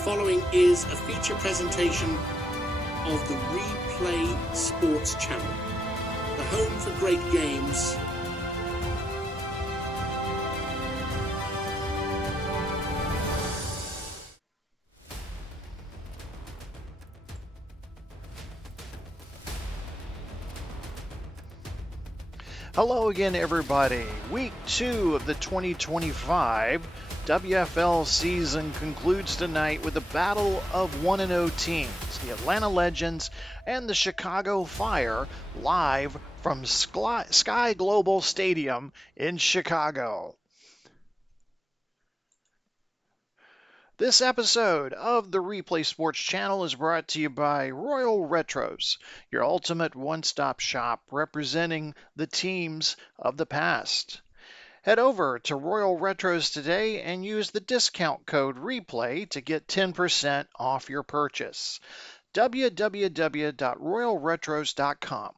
following is a feature presentation of the Replay Sports Channel, the home for great games. Hello again, everybody. Week 2 of the 2025 WFL season concludes tonight with a battle of 1-0 teams, the Atlanta Legends and the Chicago Fire, live from Sky Global Stadium in Chicago. This episode of the Replay Sports Channel is brought to you by Royal Retros, your ultimate one-stop shop representing the teams of the past. Head over to Royal Retros today and use the discount code REPLAY to get 10% off your purchase. www.royalretros.com.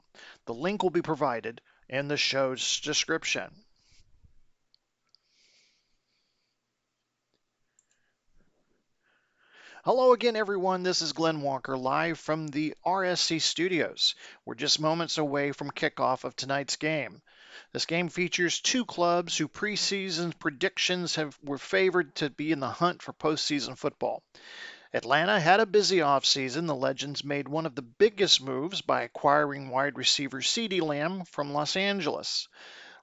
The link will be provided in the show's description. Hello again, everyone. This is Glenn Walker live from the RSC Studios. We're just moments away from kickoff of tonight's game. This game features two clubs who preseason predictions were favored to be in the hunt for postseason football. Atlanta had a busy offseason. The Legends made one of the biggest moves by acquiring wide receiver CeeDee Lamb from Los Angeles.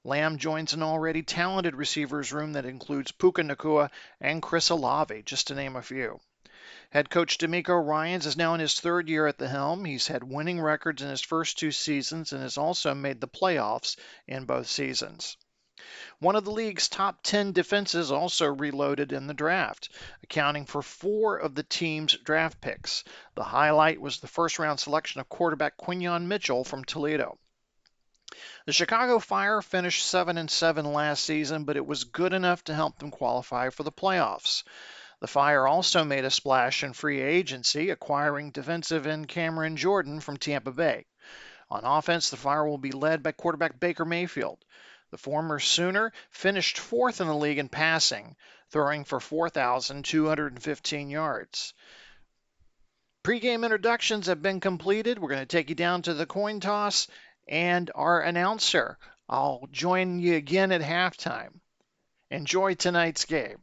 Lamb joins an already talented receivers room that includes Puka Nacua and Chris Olave, just to name a few. Head coach D'Amico Ryans is now in his third year at the helm. He's had winning records in his first two seasons and has also made the playoffs in both seasons. One of the league's top 10 defenses also reloaded in the draft, accounting for 4 of the team's draft picks. The highlight was the first-round selection of quarterback Quinyon Mitchell from Toledo. The Chicago Fire finished 7-7 last season, but it was good enough to help them qualify for the playoffs. The Fire also made a splash in free agency, acquiring defensive end Cameron Jordan from Tampa Bay. On offense, the Fire will be led by quarterback Baker Mayfield. The former Sooner finished 4th in the league in passing, throwing for 4,215 yards. Pre-game introductions have been completed. We're going to take you down to the coin toss and our announcer. I'll join you again at halftime. Enjoy tonight's game.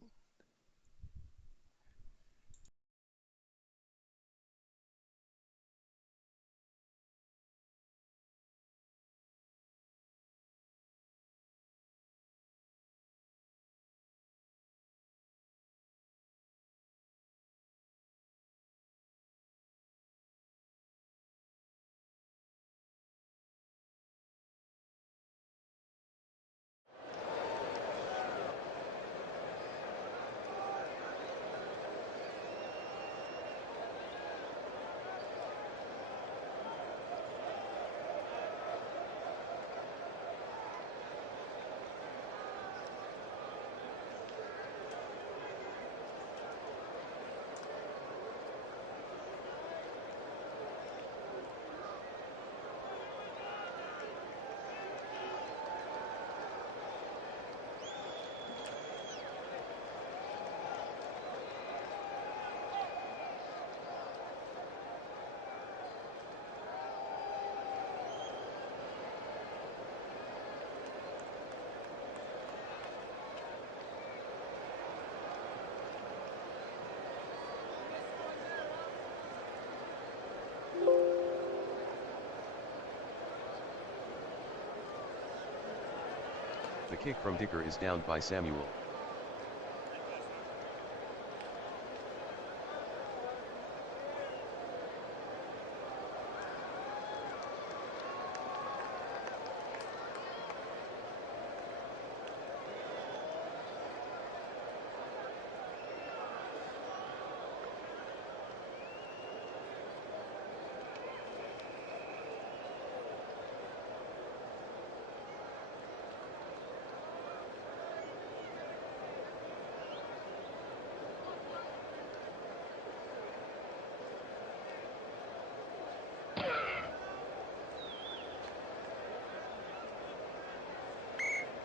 The kick from Dicker is downed by Samuel.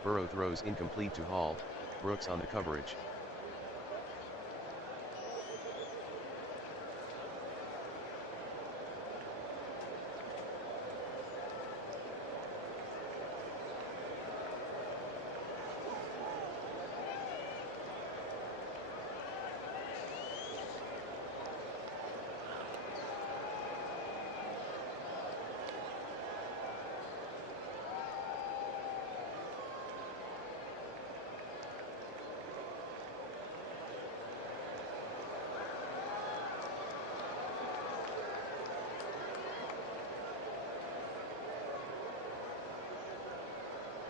Burrow throws incomplete to Hall. Brooks on the coverage.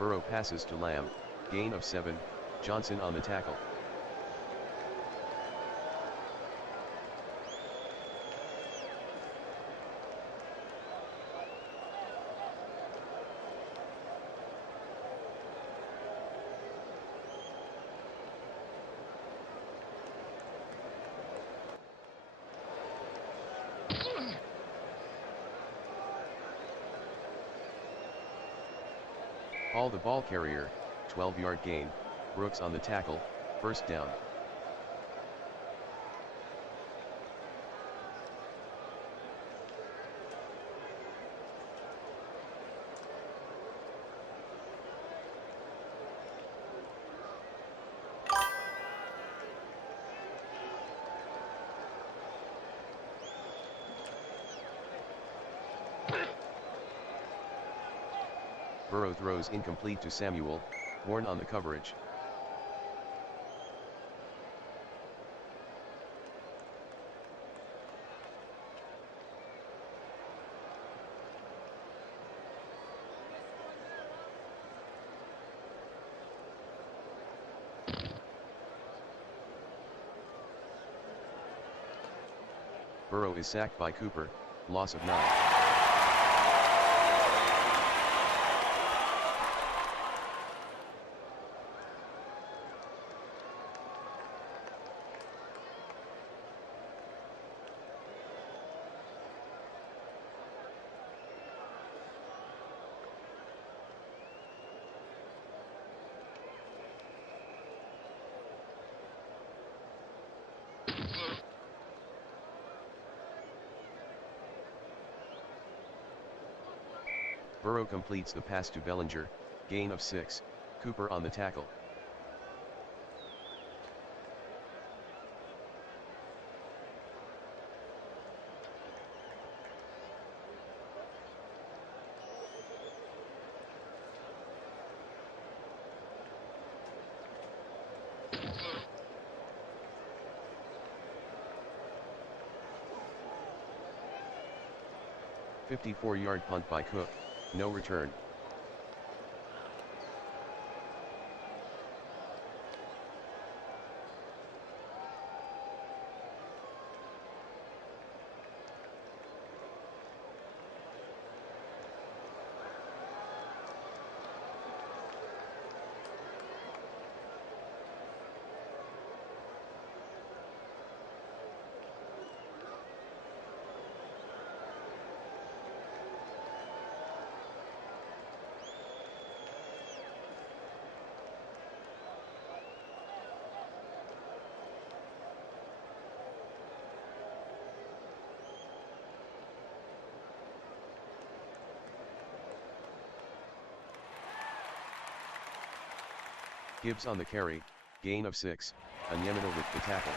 Burrow passes to Lamb, gain of 7, Johnson on the tackle. Hall the ball carrier, 12-yard gain, Brooks on the tackle, first down. Burrow throws incomplete to Samuel, Horn on the coverage. Burrow is sacked by Cooper, loss of 9. Burrow completes the pass to Bellinger, gain of 6, Cooper on the tackle. A 54-yard punt by Cook, no return. Gibbs on the carry, gain of 6, Onyemata with the tackle.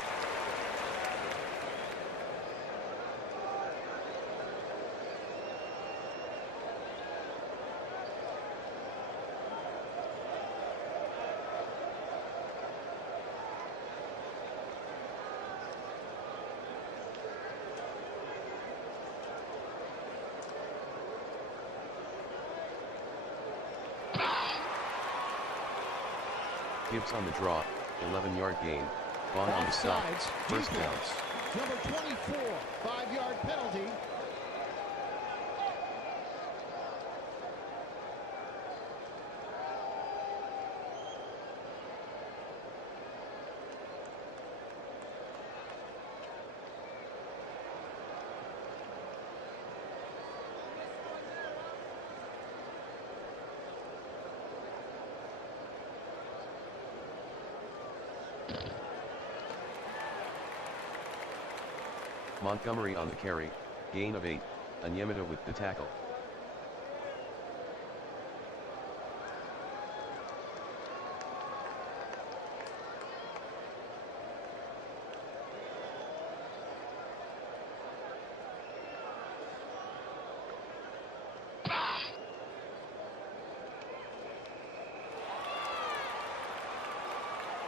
Gibbs on the draw, 11-yard gain, Vaughn on the stop, first down. Number 24, 5-yard penalty. Montgomery on the carry, gain of 8, Onyemata with the tackle.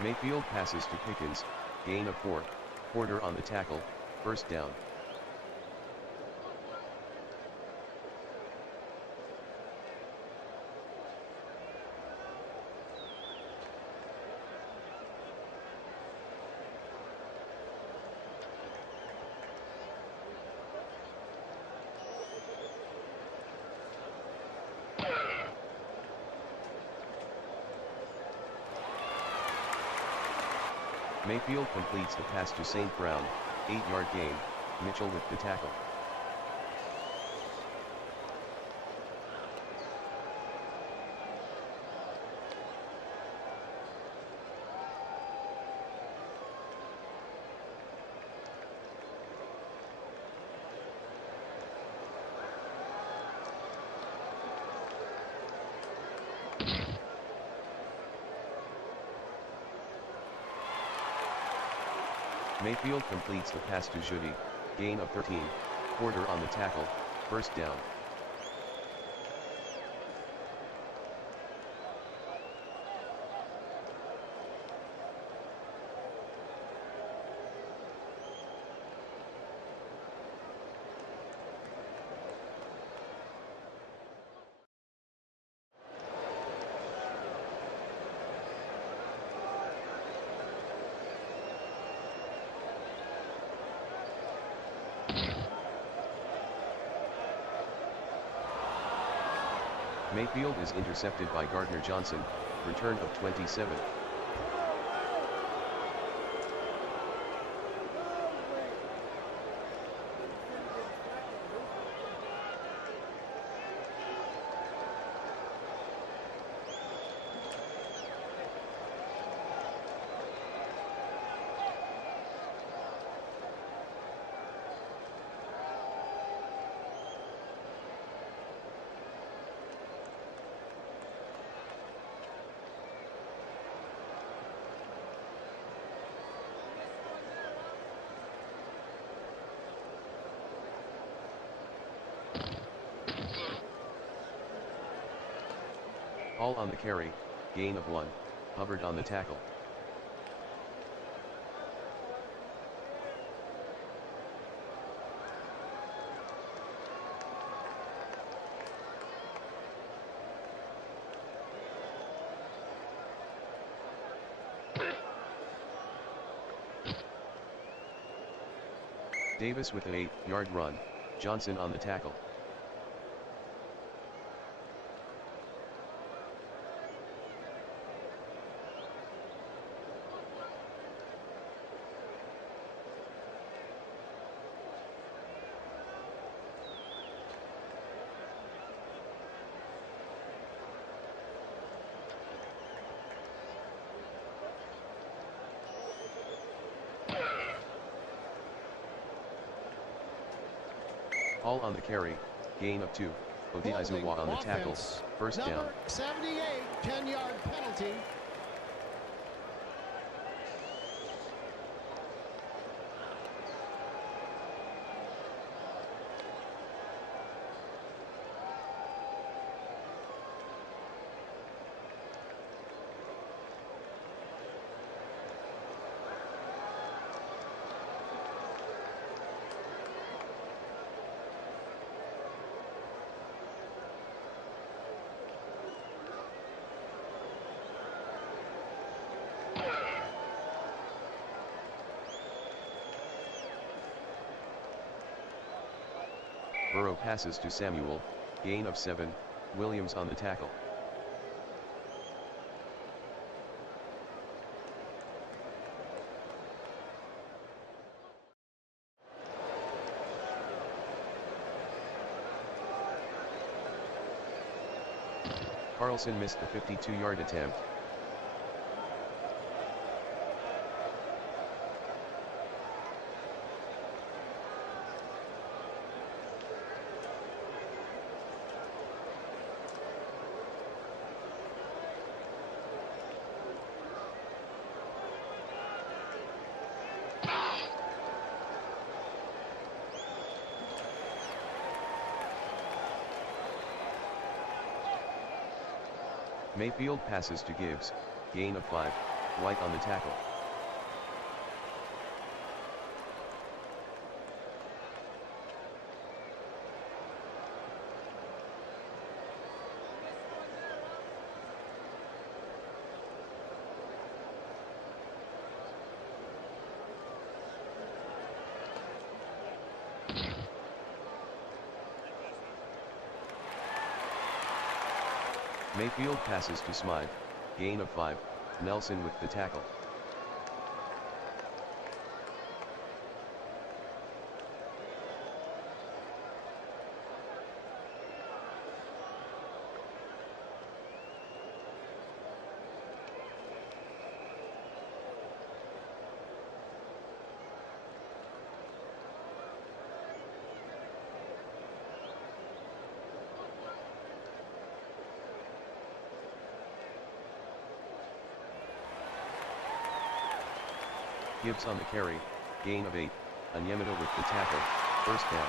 Mayfield passes to Pickens, gain of 4, Porter on the tackle, first down. Mayfield completes the pass to St. Brown, 8-yard gain, Mitchell with the tackle. Mayfield completes the pass to Judy, gain of 13, Porter on the tackle, first down. Mayfield is intercepted by Gardner Johnson, return of 27. Hall on the carry, gain of 1, Hubbard on the tackle. Davis with an 8-yard run, Johnson on the tackle. Hall on the carry, gain of 2, Odiaizuwa on the tackle, first down. Number 78, 10-yard penalty. Burrow passes to Samuel, gain of 7, Williams on the tackle. Carlson missed the 52-yard attempt. Mayfield passes to Gibbs, gain of 5, White on the tackle. Mayfield passes to Smythe, gain of 5, Nelson with the tackle. Gibbs on the carry, gain of 8, Onyemata with the tackle, first down.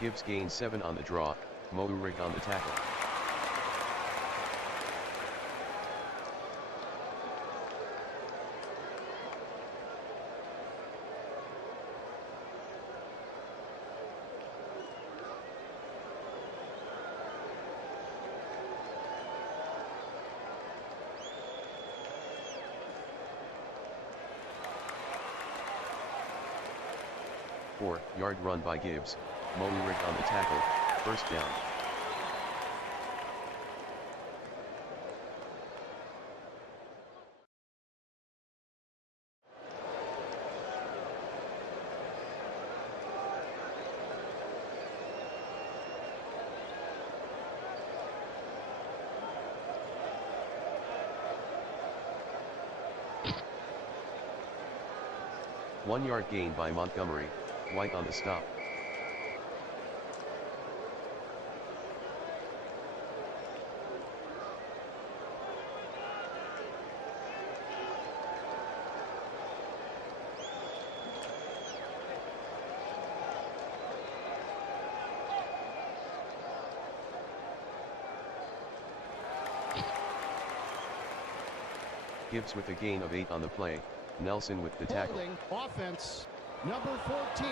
Gibbs gains 7 on the draw, Mourig on the tackle. Yard run by Gibbs, Mourig on the tackle, first down. One-yard gain by Montgomery, White on the stop. Gibbs with a gain of 8 on the play, Nelson with the tackle. Holding offense. Number 14,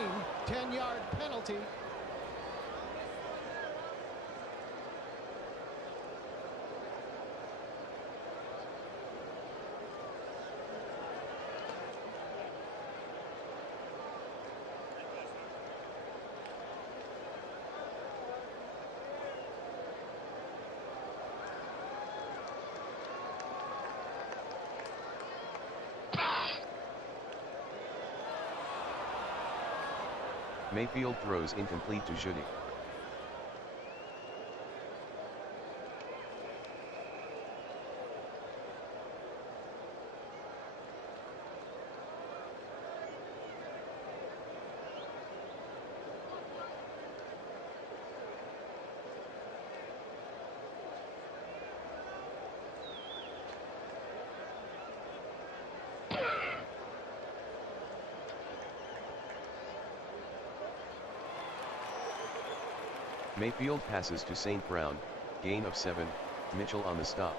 10-yard penalty. Mayfield throws incomplete to Judy. Mayfield passes to St. Brown, gain of 7, Mitchell on the stop.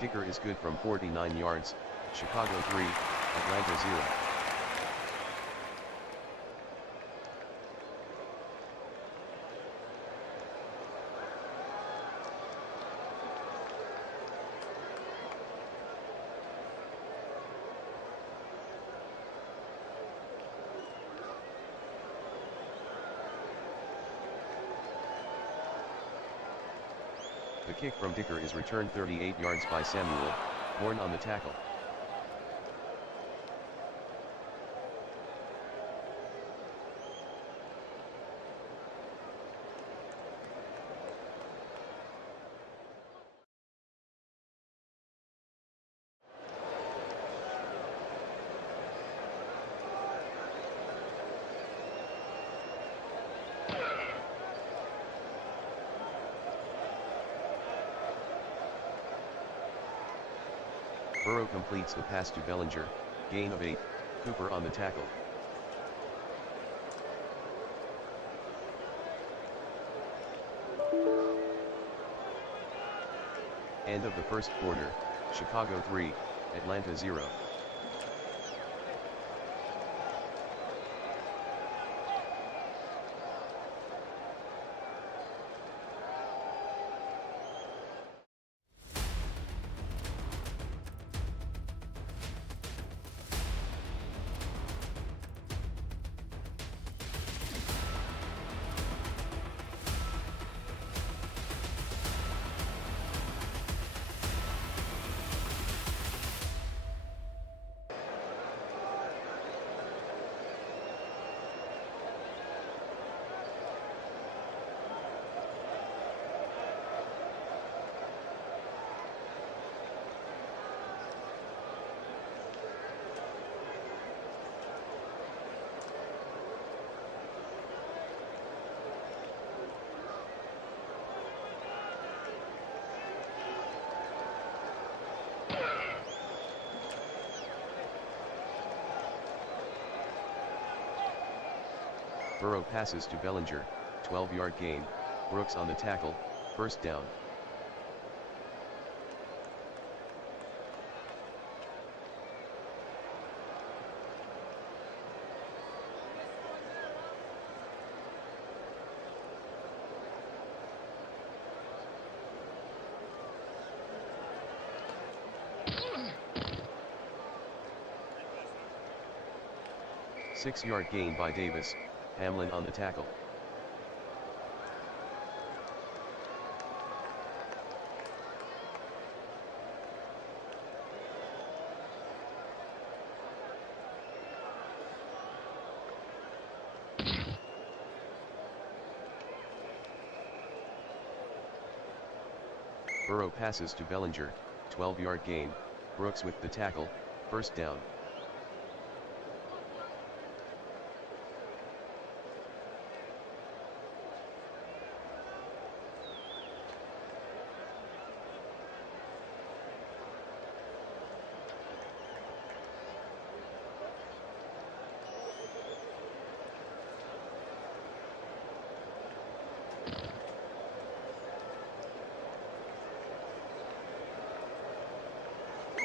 Dicker is good from 49 yards, Chicago 3, Atlanta 0. The kick from Dicker is returned 38 yards by Samuel, Horn on the tackle. Burrow completes the pass to Bellinger, gain of 8, Cooper on the tackle. End of the first quarter, Chicago 3, Atlanta 0. Burrow passes to Bellinger, 12-yard gain, Brooks on the tackle, first down. Six-yard gain by Davis, Hamlin on the tackle. Burrow passes to Bellinger, 12-yard gain, Brooks with the tackle, first down.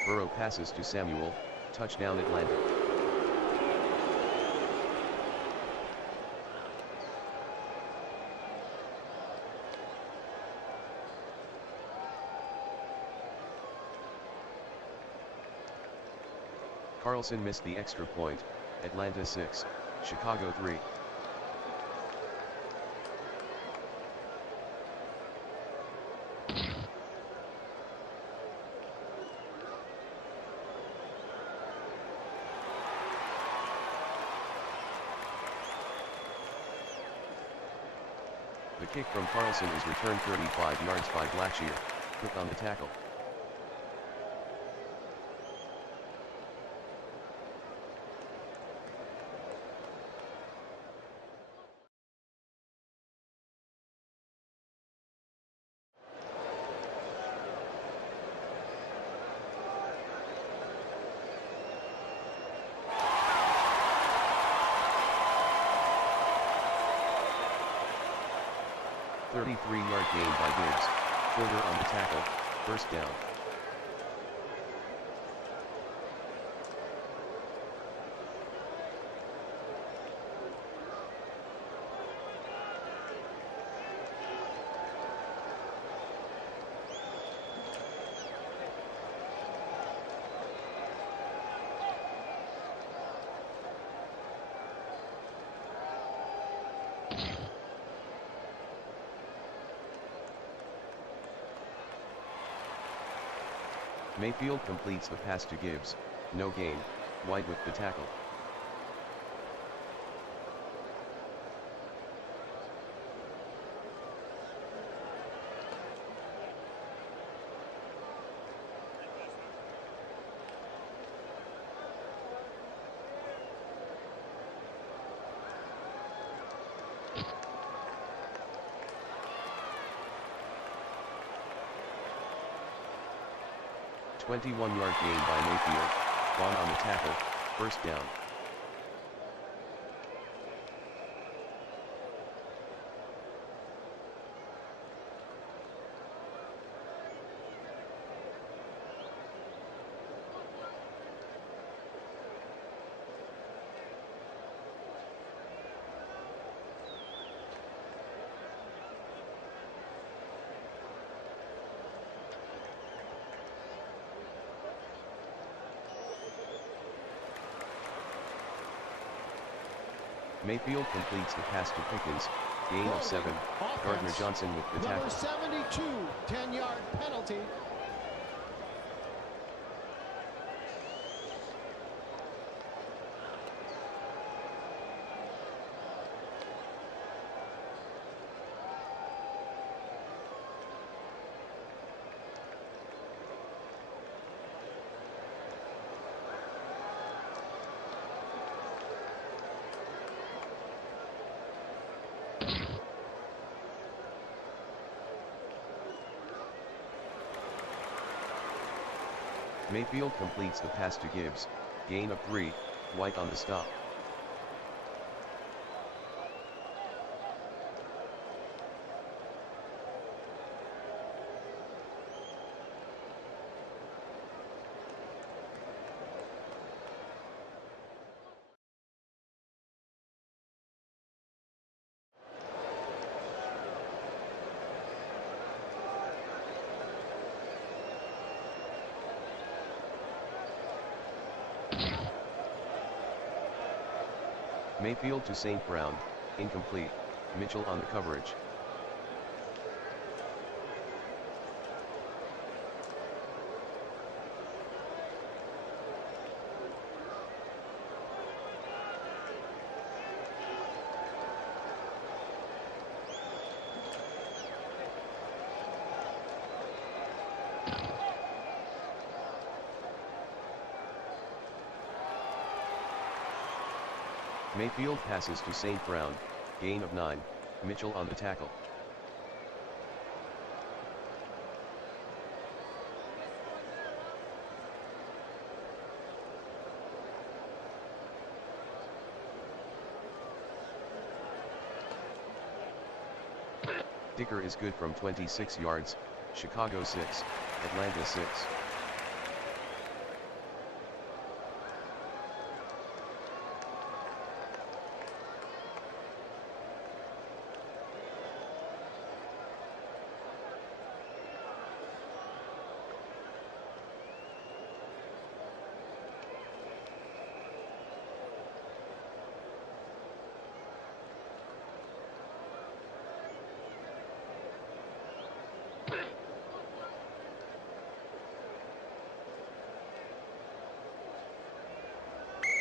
Burrow passes to Samuel, touchdown Atlanta. Carlson missed the extra point, Atlanta 6, Chicago 3. The kick from Carlson is returned 35 yards by Blackshear, Cook on the tackle. Yard gain by Gibbs, Porter on the tackle, first down. Mayfield completes the pass to Gibbs, no gain, White with the tackle. Yard gain by Mayfield, Vaughn on the tackle, first down. Mayfield completes the pass to Pickens, gain of 7, Gardner Johnson with the tackle. Number 72, 10-yard penalty. Mayfield completes the pass to Gibbs, gain of 3, White on the stop. Mayfield to St. Brown, incomplete, Mitchell on the coverage. Mayfield passes to St. Brown, gain of 9, Mitchell on the tackle. Dicker is good from 26 yards, Chicago 6, Atlanta 6.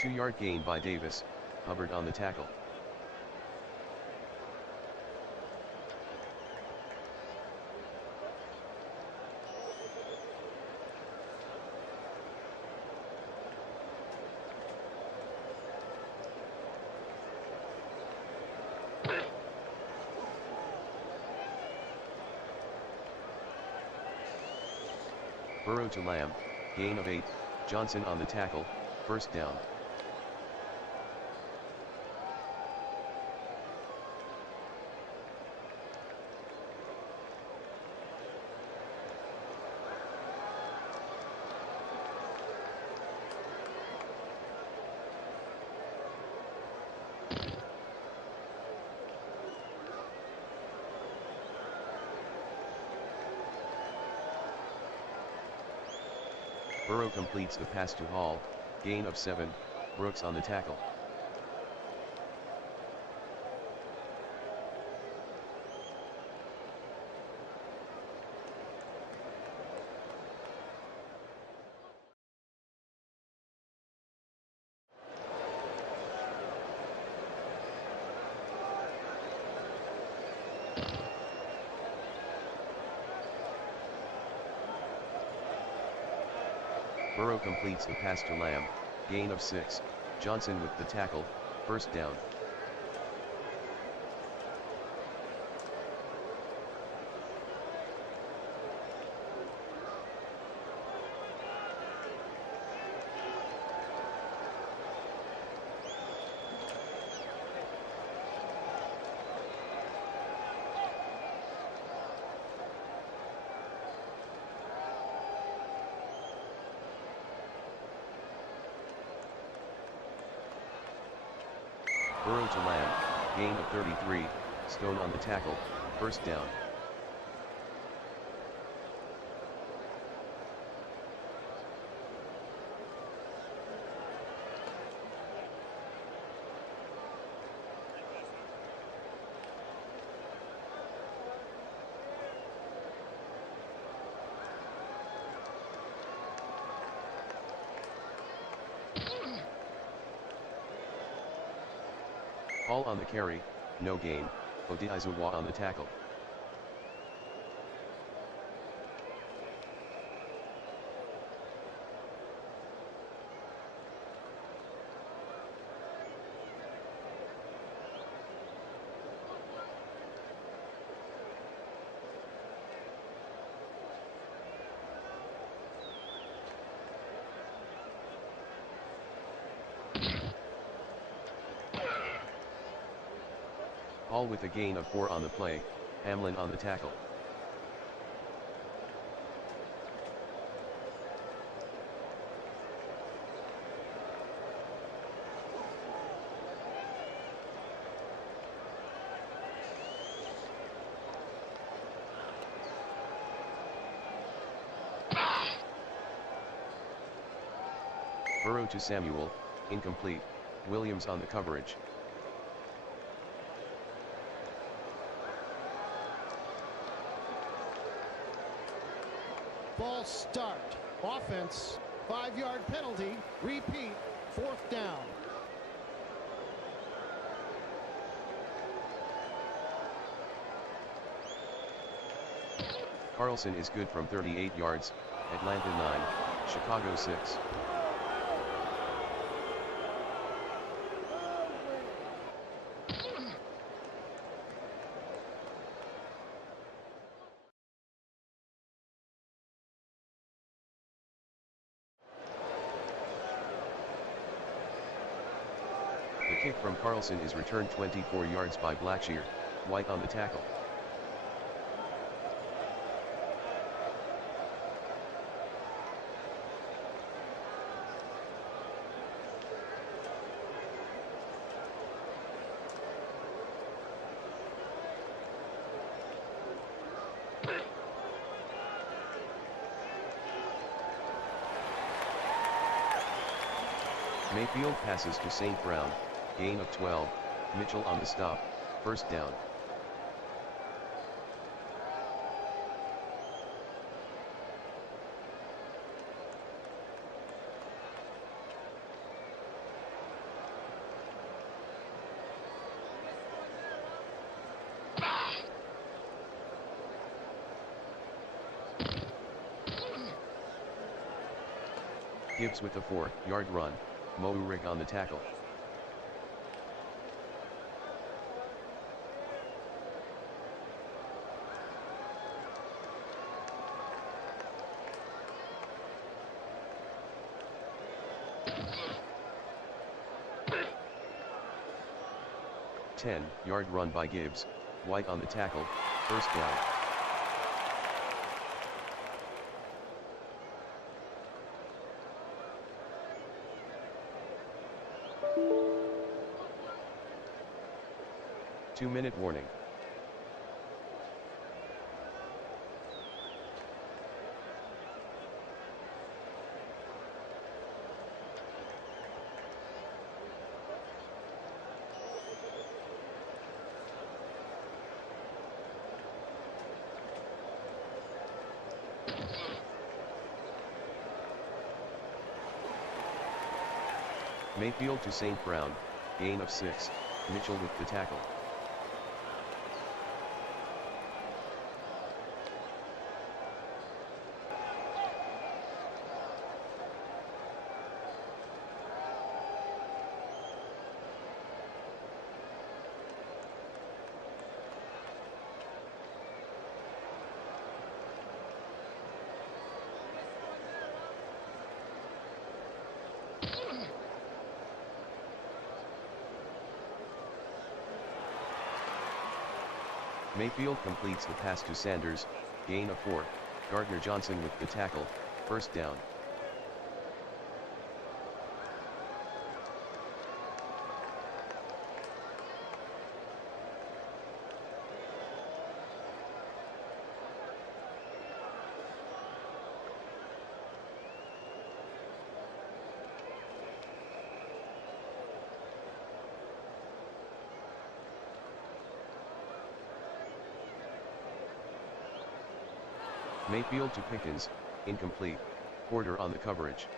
Two-yard gain by Davis, Hubbard on the tackle. Burrow to Lamb, gain of 8, Johnson on the tackle, first down. Burrow completes the pass to Hall, gain of 7, Brooks on the tackle. Burrow completes the pass to Lamb, gain of 6, Johnson with the tackle, first down. Burrow to Lamb, gain of 33, Stone on the tackle, first down. Hall on the carry, no gain, Odizuwa on the tackle. Hall with a gain of 4 on the play, Hamlin on the tackle. Burrow to Samuel, incomplete, Williams on the coverage. False start. Offense, 5-yard penalty. Repeat, 4th down. Carlson is good from 38 yards, Atlanta 9, Chicago 6. The kick from Carlson is returned 24 yards by Blackshear, White on the tackle. Mayfield passes to St. Brown, gain of 12, Mitchell on the stop, 1st down. Gibbs with a 4-yard run, Mo'Urig on the tackle. Ten-yard run by Gibbs, White on the tackle, 1st down. Two-minute warning. Mayfield to St. Brown, gain of 6, Mitchell with the tackle. Mayfield completes the pass to Sanders, gain of 4, Gardner Johnson with the tackle, 1st down. Mayfield to Pickens, incomplete, Porter on the coverage.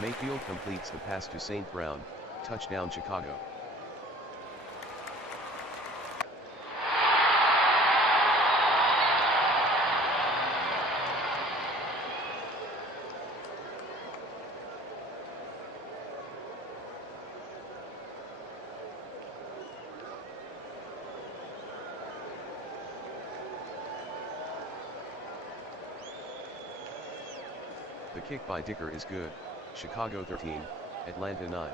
Mayfield completes the pass to St. Brown, touchdown Chicago. The kick by Dicker is good. Chicago 13, Atlanta 9.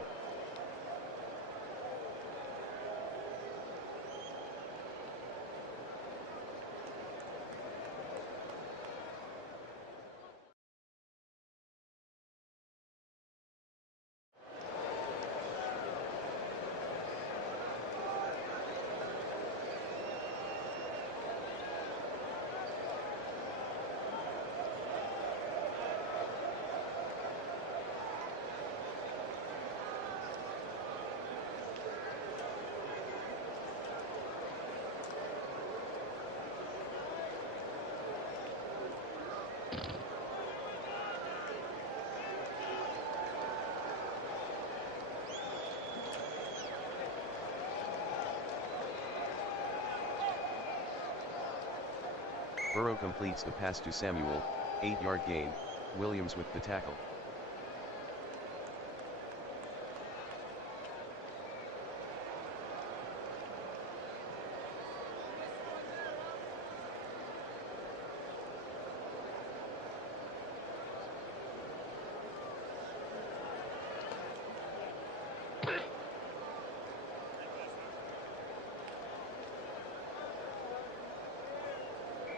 Burrow completes the pass to Samuel, 8-yard gain, Williams with the tackle.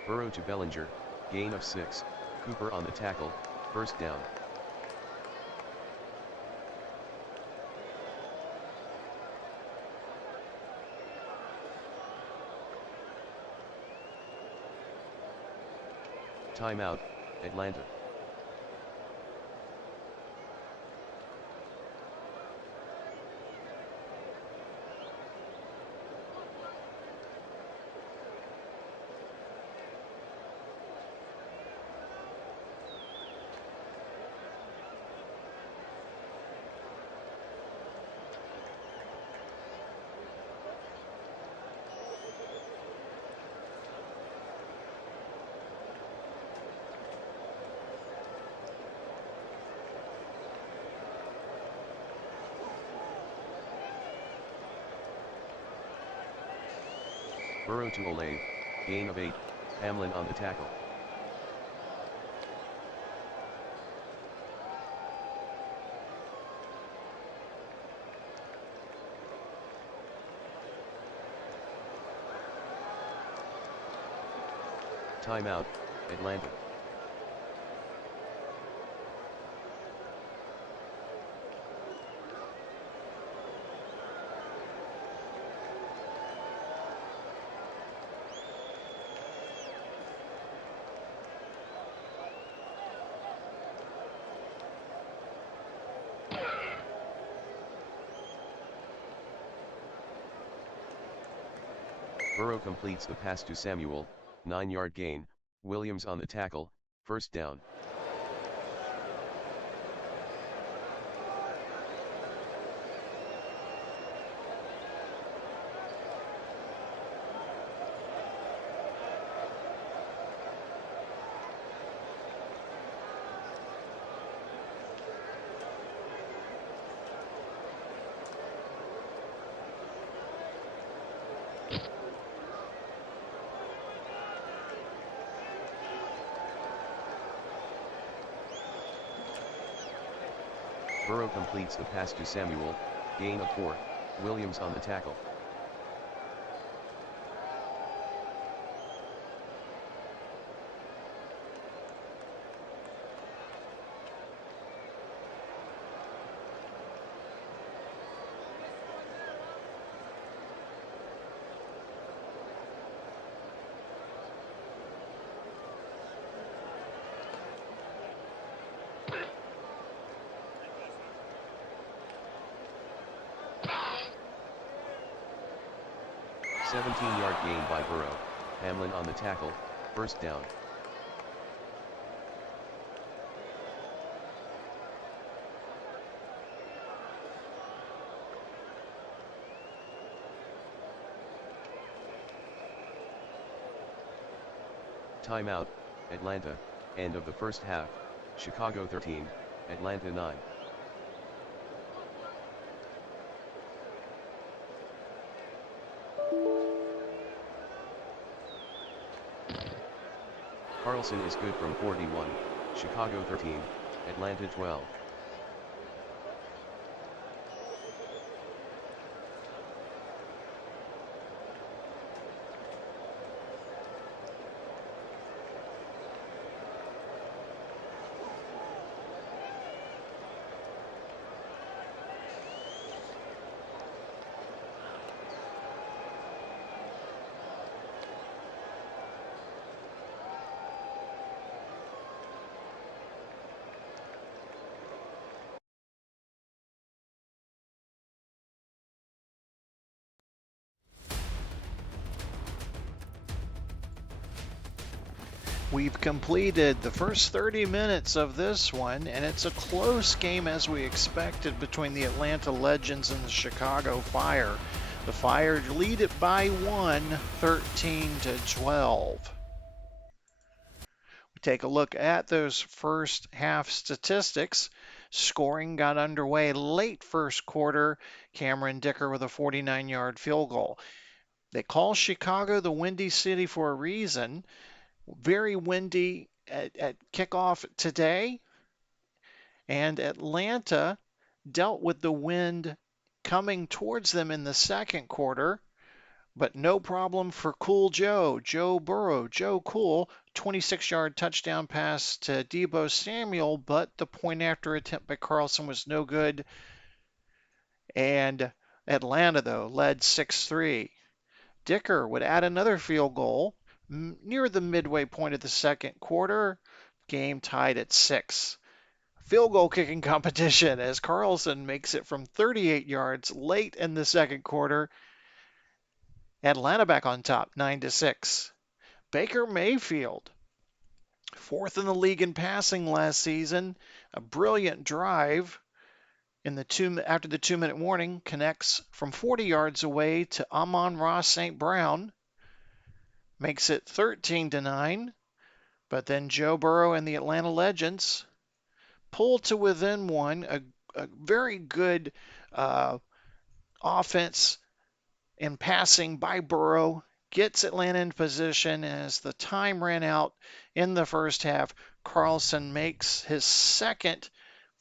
Burrow to Bellinger, gain of 6, Cooper on the tackle, first down. Timeout, Atlanta. Burrow to Olave, gain of 8, Hamlin on the tackle. Timeout, Atlanta. Burrow completes the pass to Samuel, 9-yard gain, Williams on the tackle, first down. Burrow completes the pass to Samuel, gain of 4, Williams on the tackle. A 17-yard gain by Burrow, Hamlin on the tackle, first down. Timeout, Atlanta, end of the first half, Chicago 13, Atlanta 9. Carlson is good from 41, Chicago 13, Atlanta 12. We've completed the first 30 minutes of this one, and it's a close game as we expected between the Atlanta Legends and the Chicago Fire. The Fire lead it by 1, 13-12. Take a look at those first half statistics. Scoring got underway late first quarter. Cameron Dicker with a 49-yard field goal. They call Chicago the Windy City for a reason. Very windy at kickoff today. And Atlanta dealt with the wind coming towards them in the second quarter. But no problem for Cool Joe Burrow, Joe Cool, 26-yard touchdown pass to Deebo Samuel, but the point after attempt by Carlson was no good. And Atlanta, though, led 6-3. Dicker would add another field goal near the midway point of the second quarter. Game tied at 6. Field goal kicking competition as Carlson makes it from 38 yards late in the second quarter. Atlanta back on top, 9-6. Baker Mayfield, fourth in the league in passing last season. A brilliant drive after the 2-minute warning connects from 40 yards away to Amon-Ra St. Brown. Makes it 13-9. But then Joe Burrow and the Atlanta Legends pull to within one. A very good offense and passing by Burrow gets Atlanta in position. As the time ran out in the first half, Carlson makes his second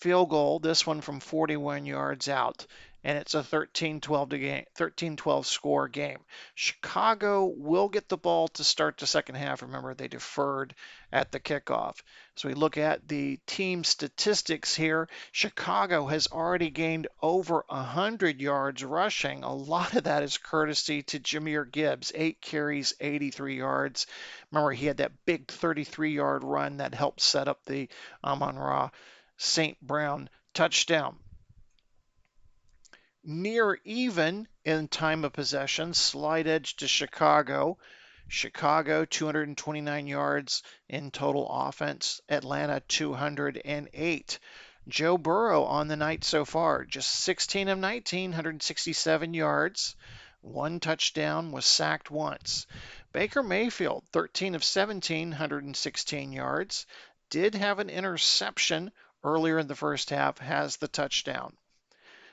field goal, this one from 41 yards out, and it's a 13-12 score game. Chicago will get the ball to start the second half. Remember, they deferred at the kickoff. So we look at the team statistics here. Chicago has already gained over 100 yards rushing. A lot of that is courtesy to Jahmyr Gibbs, 8 carries, 83 yards. Remember, he had that big 33-yard run that helped set up the Amon-Ra St. Brown touchdown. Near even in time of possession, slight edge to Chicago. Chicago 229 yards in total offense. Atlanta 208. Joe Burrow on the night so far, just 16 of 19, 167 yards. One touchdown, was sacked once. Baker Mayfield 13 of 17, 116 yards. Did have an interception earlier in the first half, has the touchdown.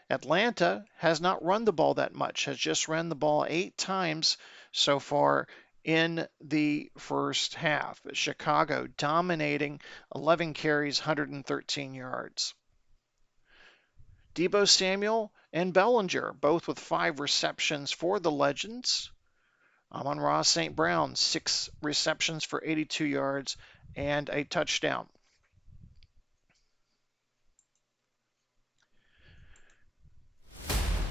Atlanta has not run the ball that much, has just run the ball 8 times so far in the first half. Chicago dominating, 11 carries, 113 yards. Deebo Samuel and Bellinger, both with 5 receptions for the Legends. Amon-Ra St. Brown, 6 receptions for 82 yards and a touchdown.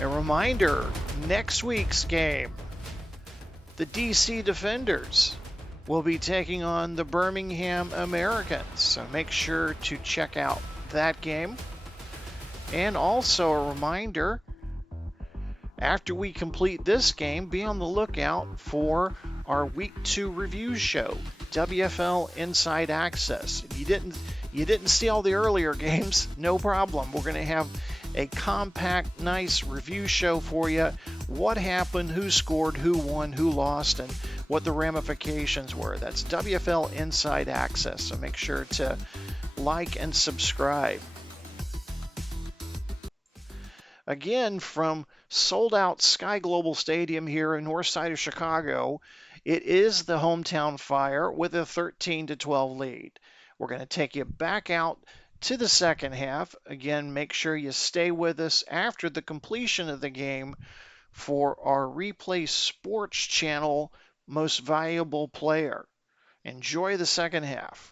A reminder, next week's game, the DC Defenders will be taking on the Birmingham Americans. So make sure to check out that game. And also a reminder, after we complete this game, be on the lookout for our Week 2 review show, WFL Inside Access. If you didn't see all the earlier games, no problem. We're going to have a compact, nice review show for you. What happened, who scored, who won, who lost, and what the ramifications were. That's WFL Inside Access, so make sure to like and subscribe. Again, from sold-out Sky Global Stadium here in north side of Chicago, it is the hometown Fire with a 13-12 lead. We're going to take you back out to the second half. Again, make sure you stay with us after the completion of the game for our Replay Sports Channel Most Valuable Player. Enjoy the second half.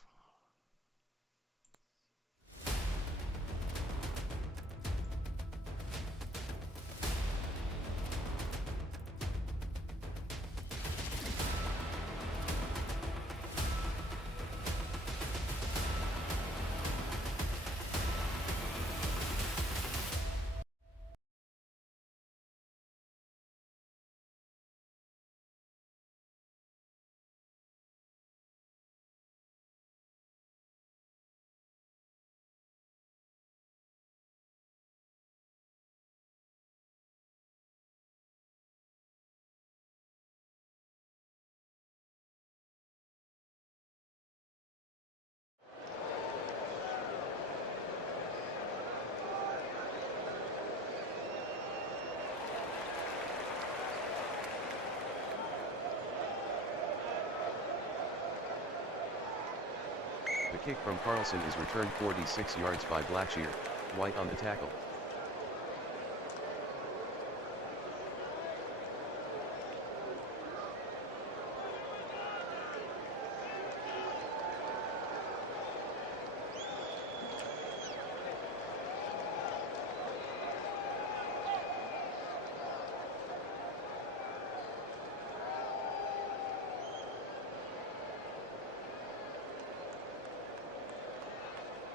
The kick from Carlson is returned 46 yards by Blackshear, White on the tackle.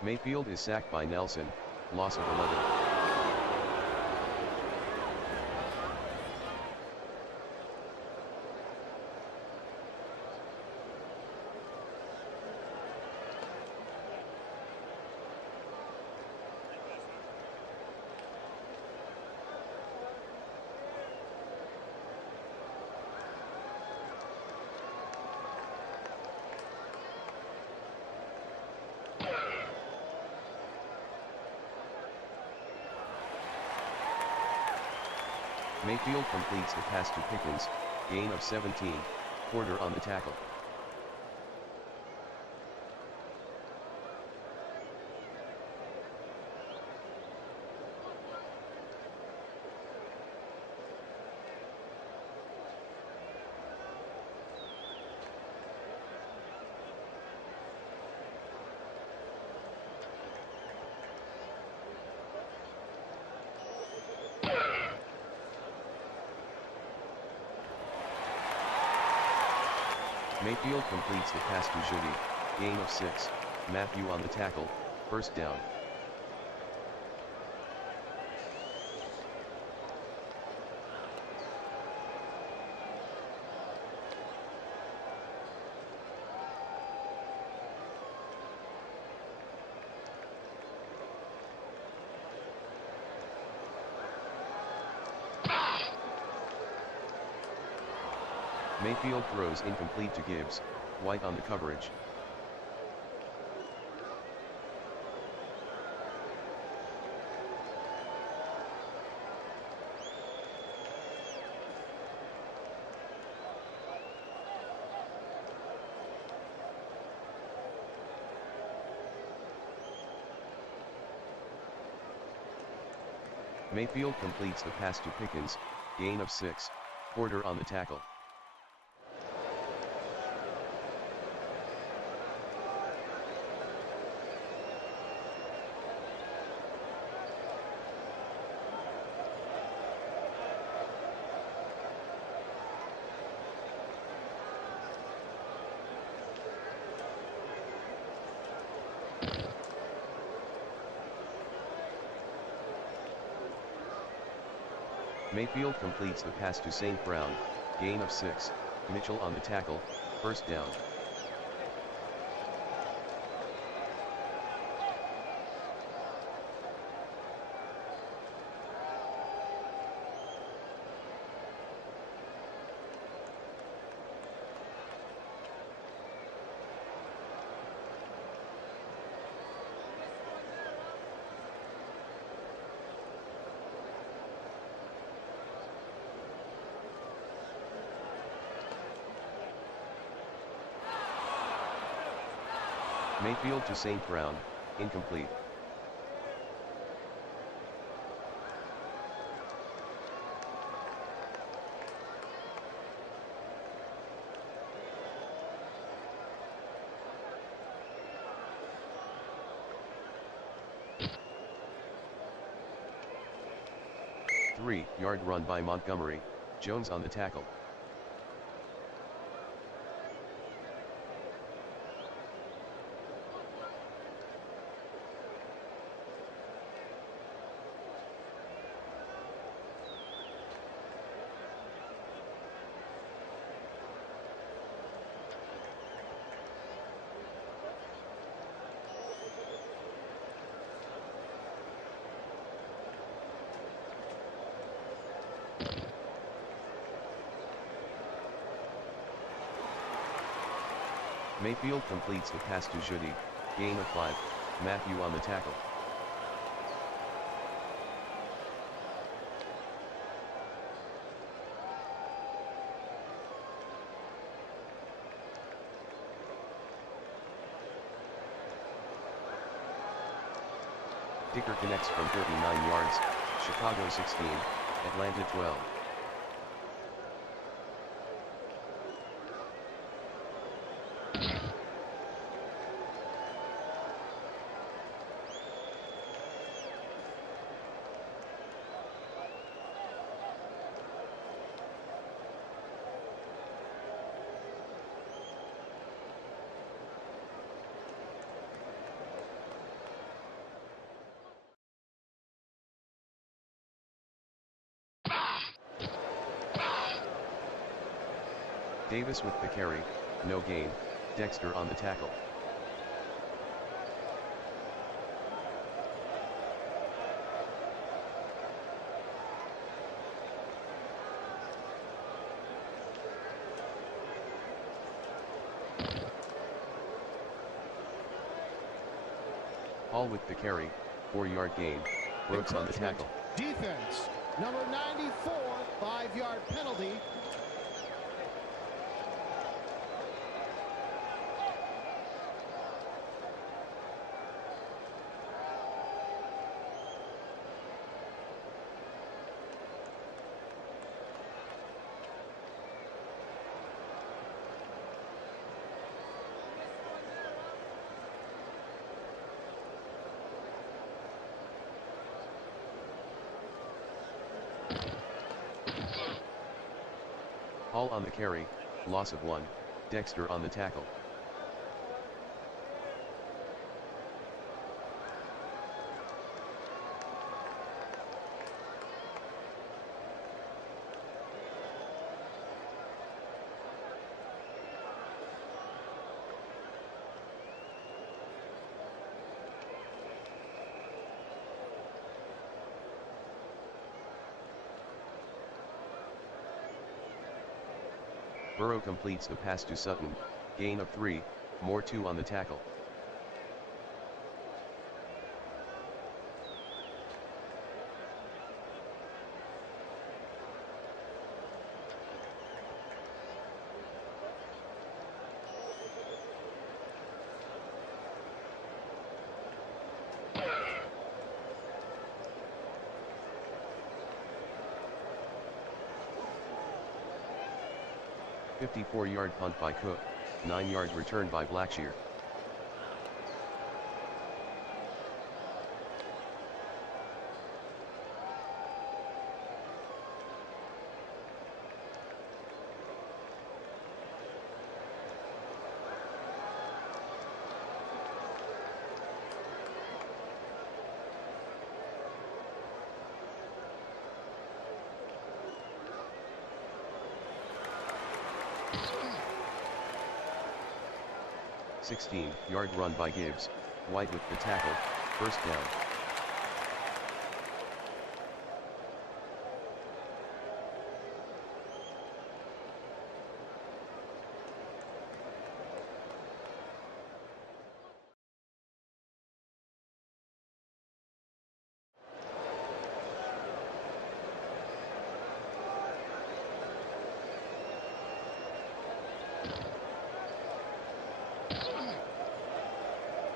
Mayfield is sacked by Nelson, loss of 11. Mayfield completes the pass to Pickens, gain of 17, Porter on the tackle. Mayfield completes the pass to Judy, gain of 6, Matthew on the tackle, first down. Mayfield throws incomplete to Gibbs, White on the coverage. Mayfield completes the pass to Pickens, gain of 6, Porter on the tackle. Mayfield completes the pass to St. Brown, gain of 6, Mitchell on the tackle, first down. Mayfield to St. Brown, incomplete. Three-yard run by Montgomery, Jones on the tackle. Mayfield completes the pass to Judy, gain of 5, Matthew on the tackle. Kicker connects from 39 yards, Chicago 16, Atlanta 12. Davis with the carry, no gain, Dexter on the tackle. Hall with the carry, 4-yard gain, Brooks on the tackle. Defense, number 94, 5-yard penalty. Hall on the carry, loss of 1, Dexter on the tackle. Burrow completes the pass to Sutton, gain of 3, Moore 2 on the tackle. A 54-yard punt by Cook, 9-yard return by Blackshear. "16-yard run by Gibbs, White with the tackle, first down."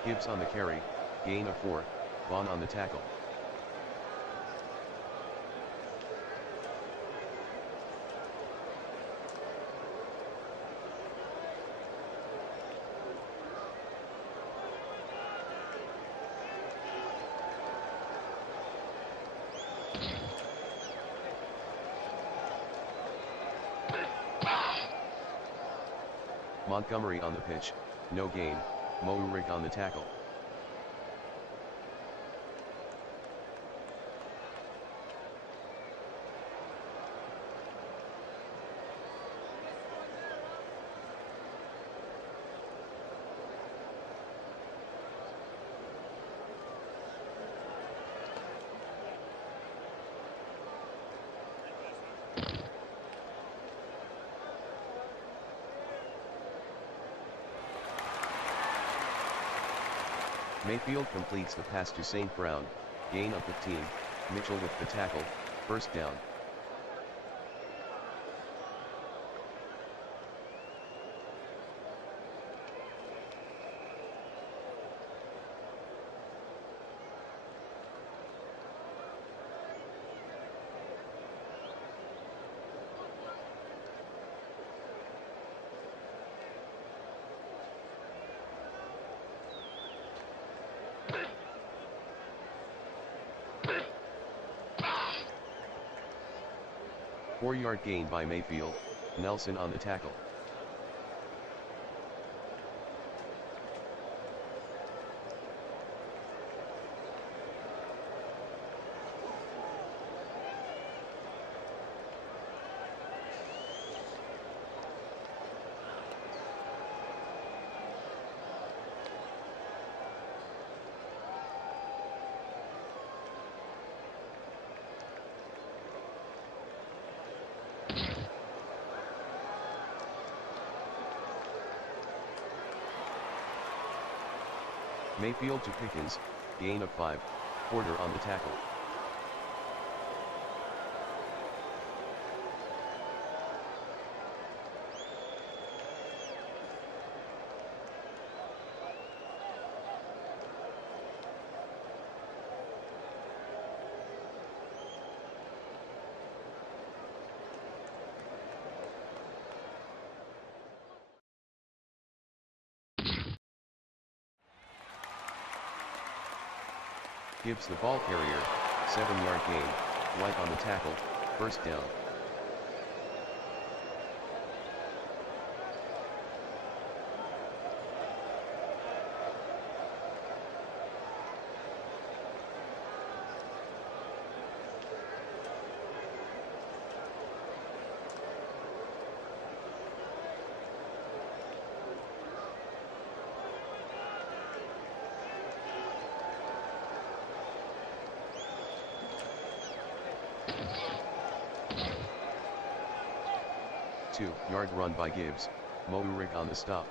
Gibbs on the carry, gain of 4, Vaughn on the tackle. Montgomery on the pitch, no gain, Mouric on the tackle. Mayfield completes the pass to St. Brown, gain of 15, Mitchell with the tackle, first down. 4-yard gain by Mayfield, Nelson on the tackle. Mayfield to Pickens, gain of 5, Porter on the tackle. Gibbs the ball carrier, 7-yard gain, White on the tackle, first down. Two-yard run by Gibbs, Mouric on the stop.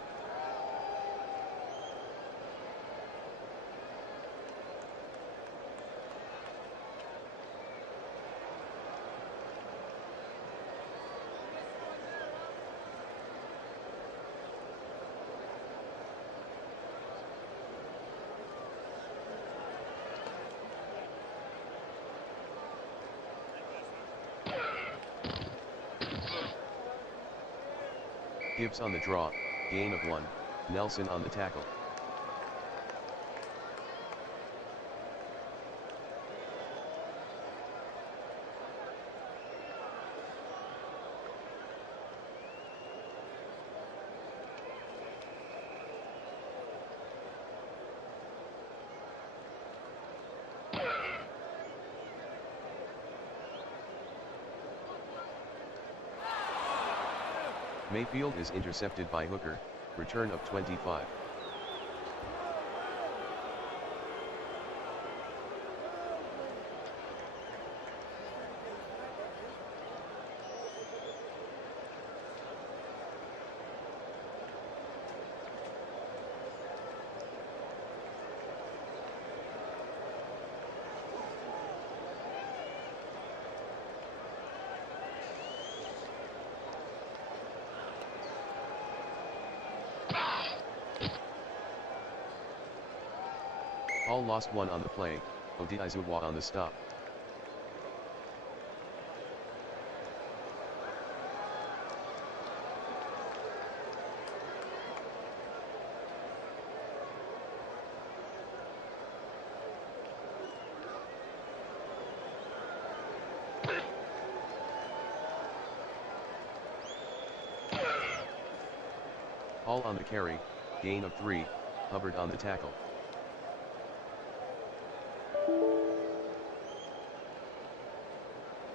Gibbs on the draw, gain of 1, Nelson on the tackle. Mayfield is intercepted by Hooker, return of 25. Hall lost 1 on the play, Odizuwa on the stop. Hall on the carry, gain of 3, Hubbard on the tackle.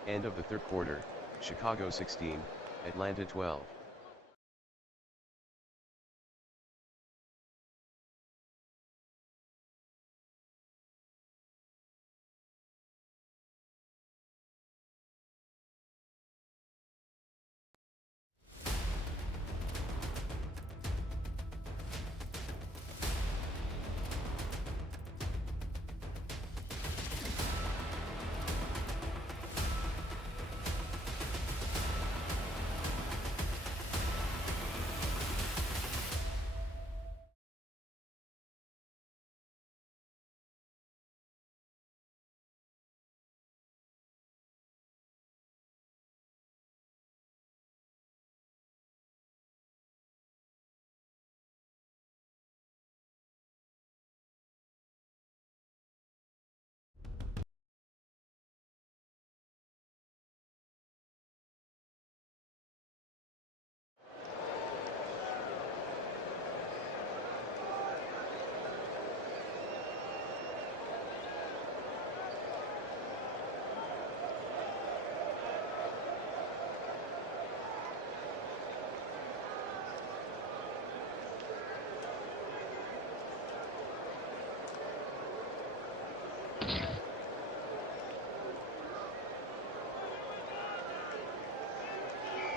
End of the third quarter, Chicago 16, Atlanta 12.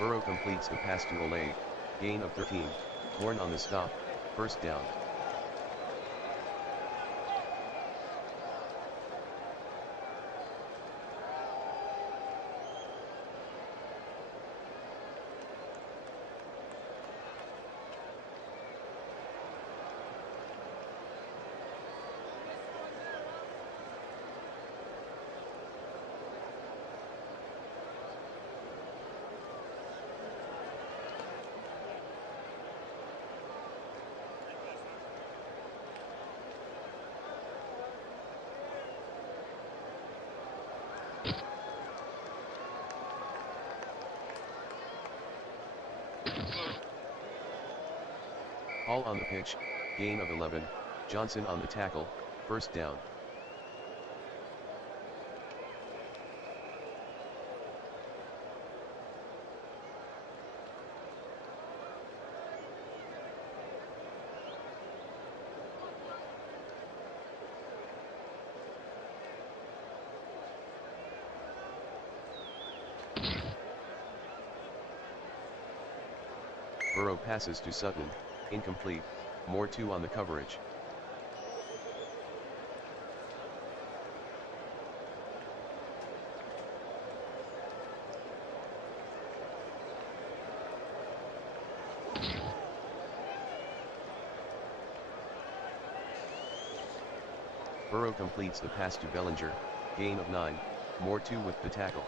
Burrow completes the pass to Olay, gain of 13, Horn on the stop, first down. Hall on the pitch, gain of 11, Johnson on the tackle, first down. Burrow passes to Sutton, incomplete, Moore 2 on the coverage. Burrow completes the pass to Bellinger, gain of 9, Moore 2 with the tackle.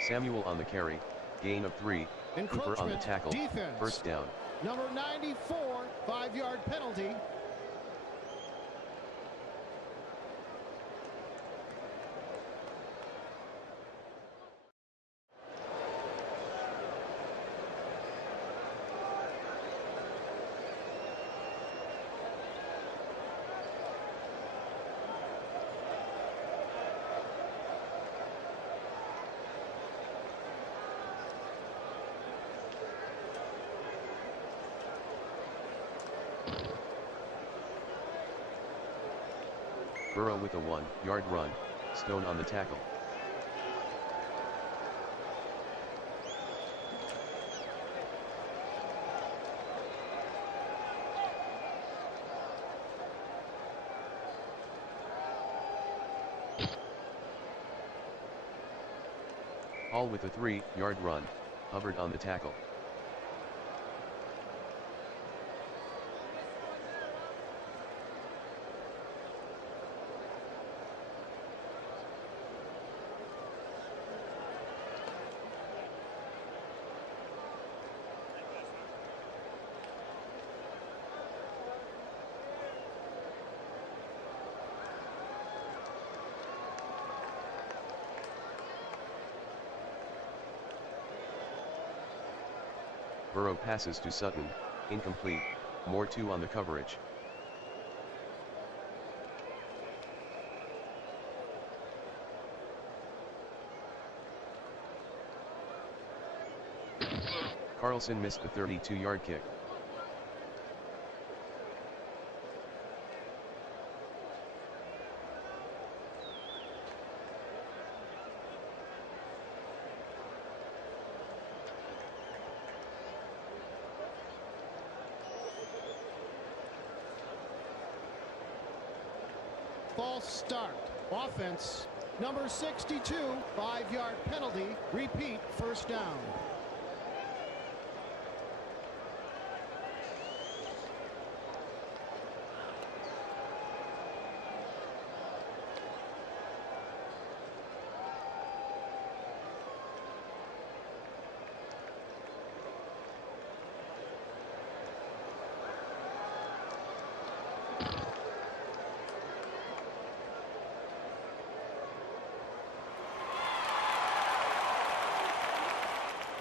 Samuel on the carry, gain of 3, Cooper on the tackle, defense. first down. Number 94, 5-yard penalty. Burrow with a 1-yard run, Stone on the tackle. Hall with a 3-yard run, Hubbard on the tackle. Burrow passes to Sutton, incomplete, Moore 2 on the coverage. Carlson missed the 32-yard kick. False start. Offense. Number 62, 5-yard penalty. Repeat, first down.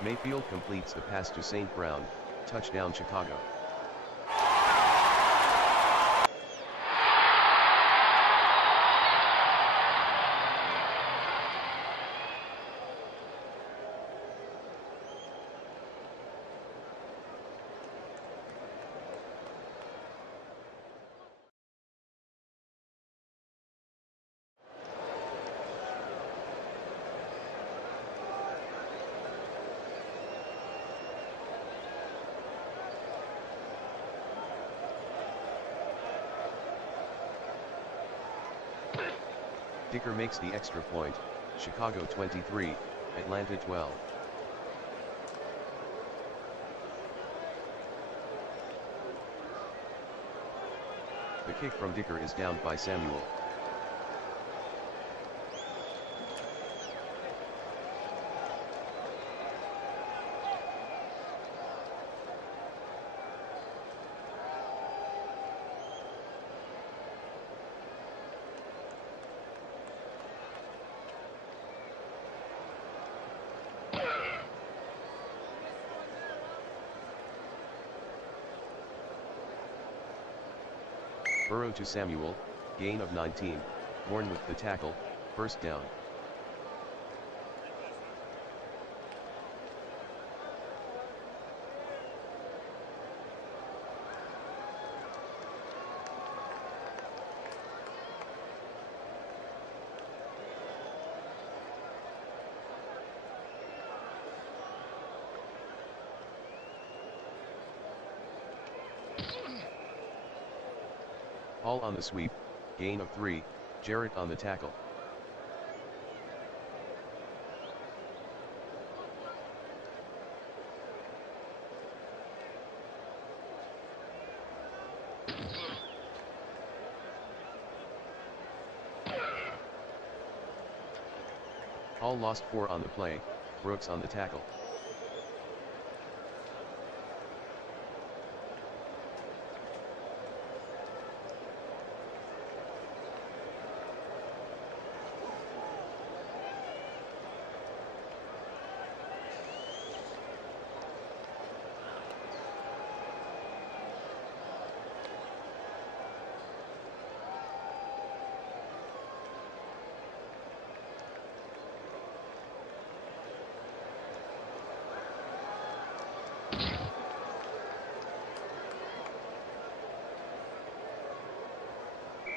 Mayfield completes the pass to St. Brown, touchdown Chicago. Dicker makes the extra point, Chicago 23, Atlanta 12. The kick from Dicker is downed by Samuel. Burrow to Samuel, gain of 19, Horn with the tackle, first down. Hall on the sweep, gain of 3, Jarrett on the tackle. Hall lost 4 on the play, Brooks on the tackle.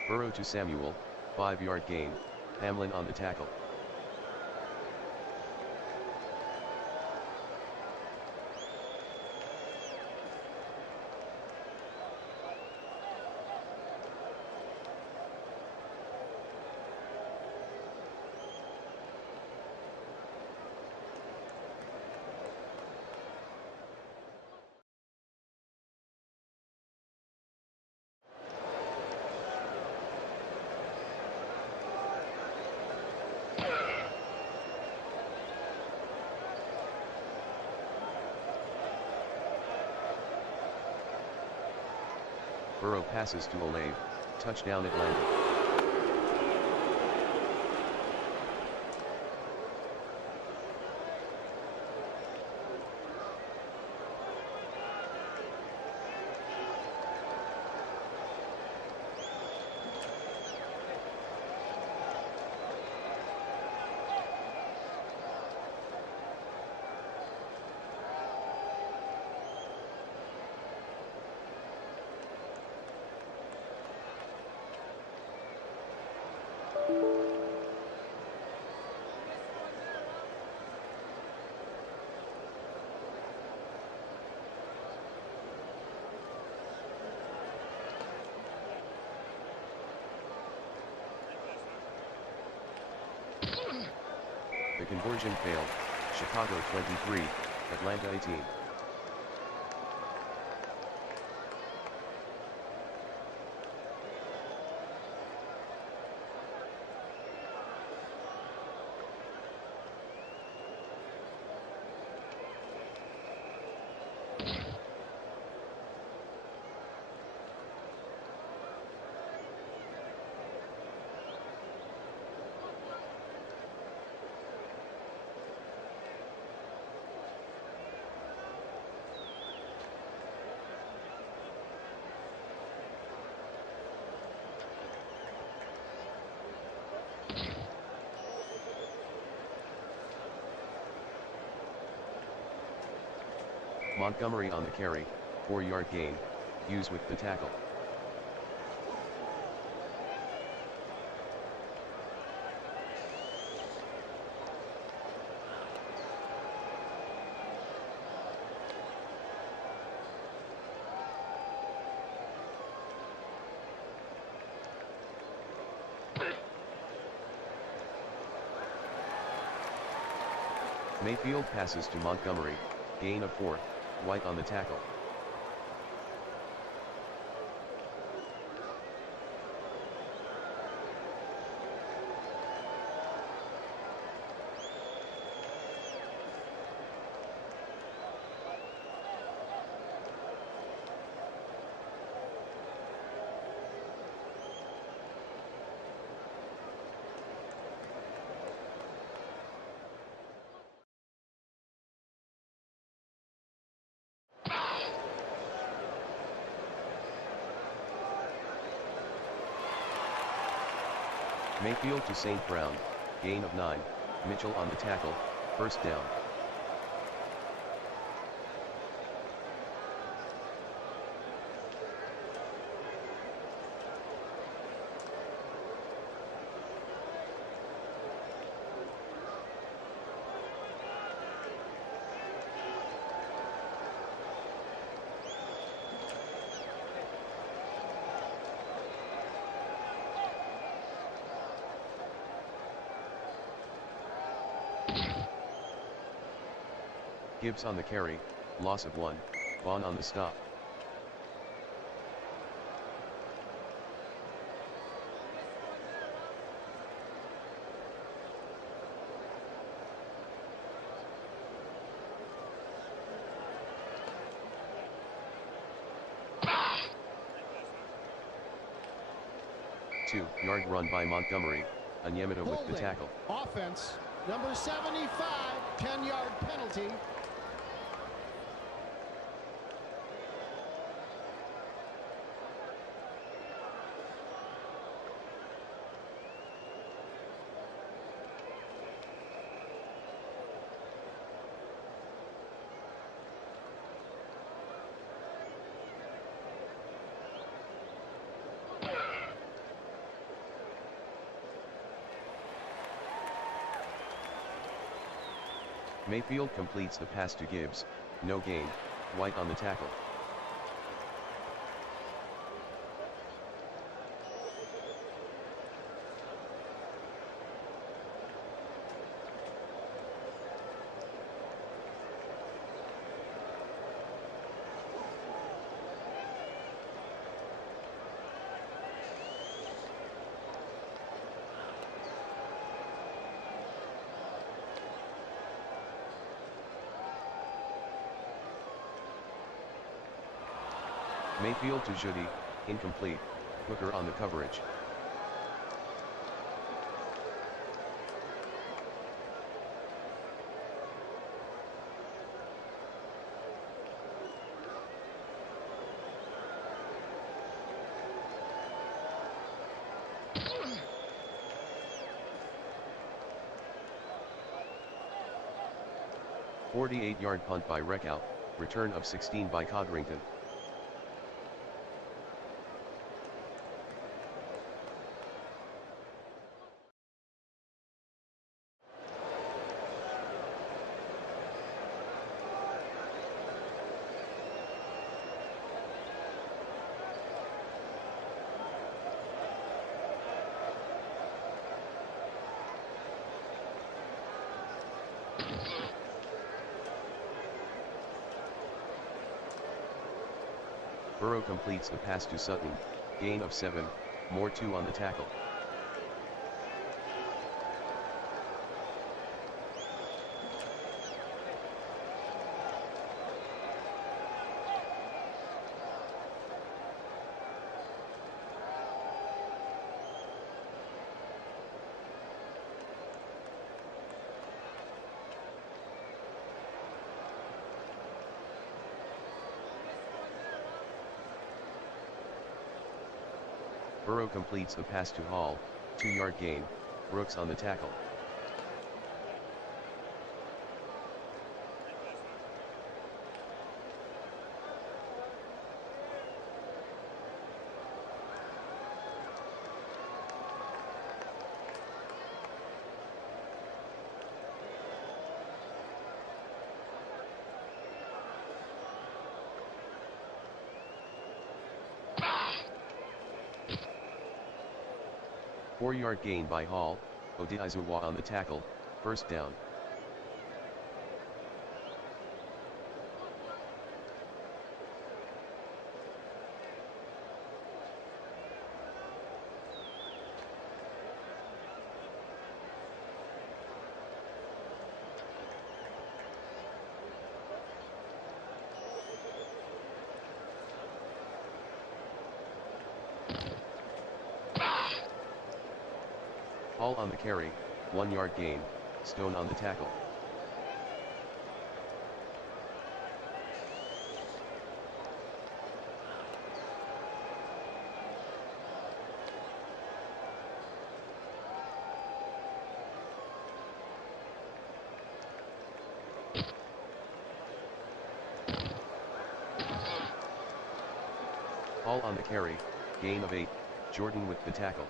Burrow to Samuel, 5-yard gain, Hamlin on the tackle. Burrow passes to Olave, touchdown Atlanta. The conversion failed, Chicago 23, Atlanta 18. Montgomery on the carry, 4-yard gain, Hughes with the tackle. Mayfield passes to Montgomery, gain of 4, White on the tackle. Mayfield to St. Brown, gain of 9, Mitchell on the tackle, first down. Gibbs on the carry, loss of 1, Vaughn on the stop. Two-yard run by Montgomery, Onyemata with the tackle. Offense, number 75, 10-yard penalty. Mayfield completes the pass to Gibbs, no gain, White on the tackle. Mayfield to Judy, incomplete, Hooker on the coverage. "48-yard punt by Reckow, return of 16 by Codrington. Burrow completes the pass to Sutton, gain of 7, Moore 2 on the tackle. Burrow completes the pass to Hall, 2-yard gain, Brooks on the tackle. Four-yard gain by Hall, Odizuwa on the tackle, first down. Hall on the carry, 1 yard gain, Stone on the tackle. Hall on the carry, gain of 8, Jordan with the tackle.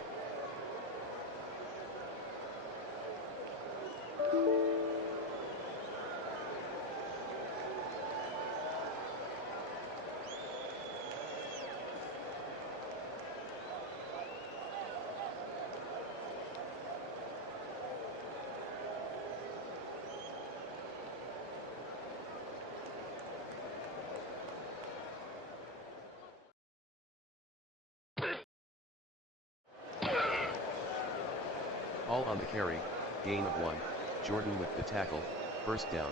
Hall on the carry, gain of 1, Jordan with the tackle, first down.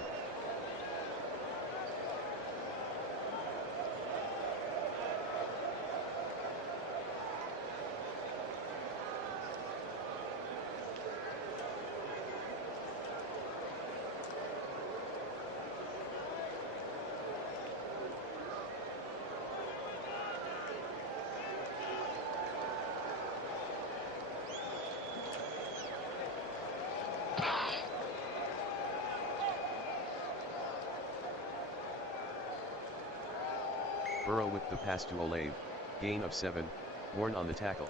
Burrow with the pass to Olave, gain of 7, Warren on the tackle.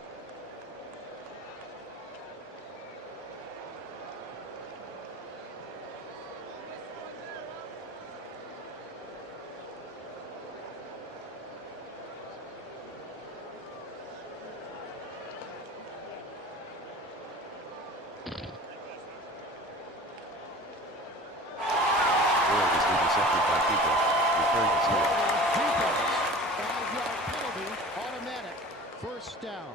Burrow is intercepted by Cooper, return of 0. Defense. 5-yard penalty. Automatic. First down.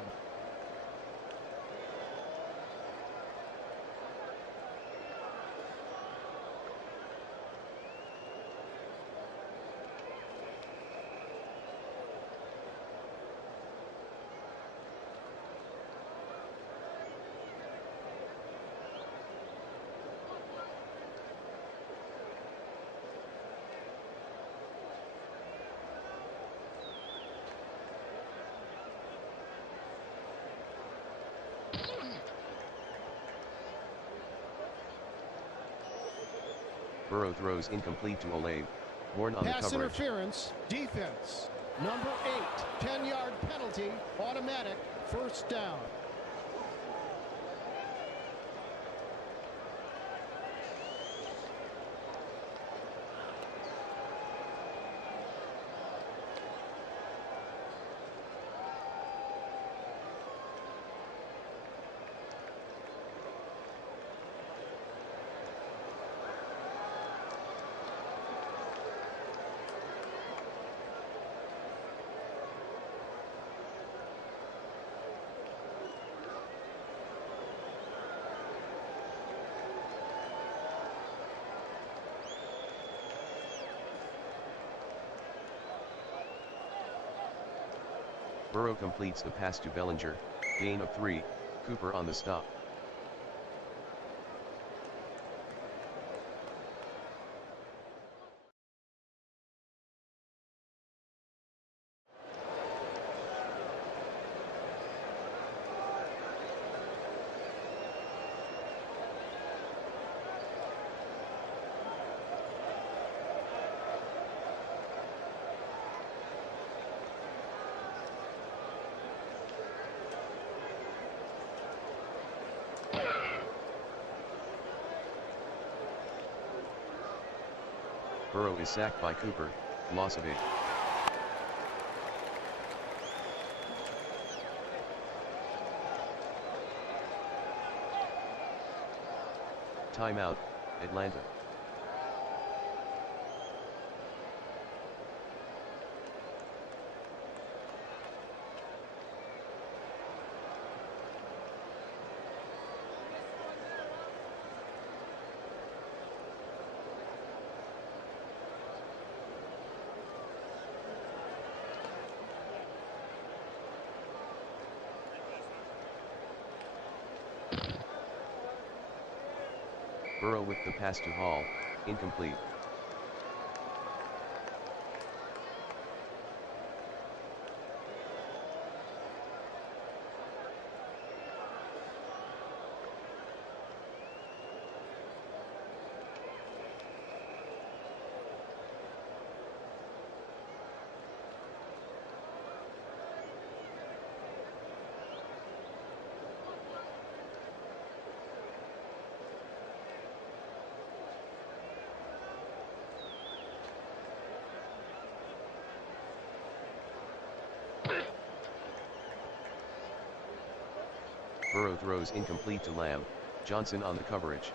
Burrow throws incomplete to Olave, Warren on the Pass coverage. interference. Defense. Number 8. 10-yard penalty. Automatic. First down. Burrow completes the pass to Bellinger, gain of 3, Cooper on the stop. Burrow is sacked by Cooper, loss of 8. Timeout, Atlanta. Burrow with the pass to Hall, incomplete. Burrow throws incomplete to Lamb, Johnson on the coverage.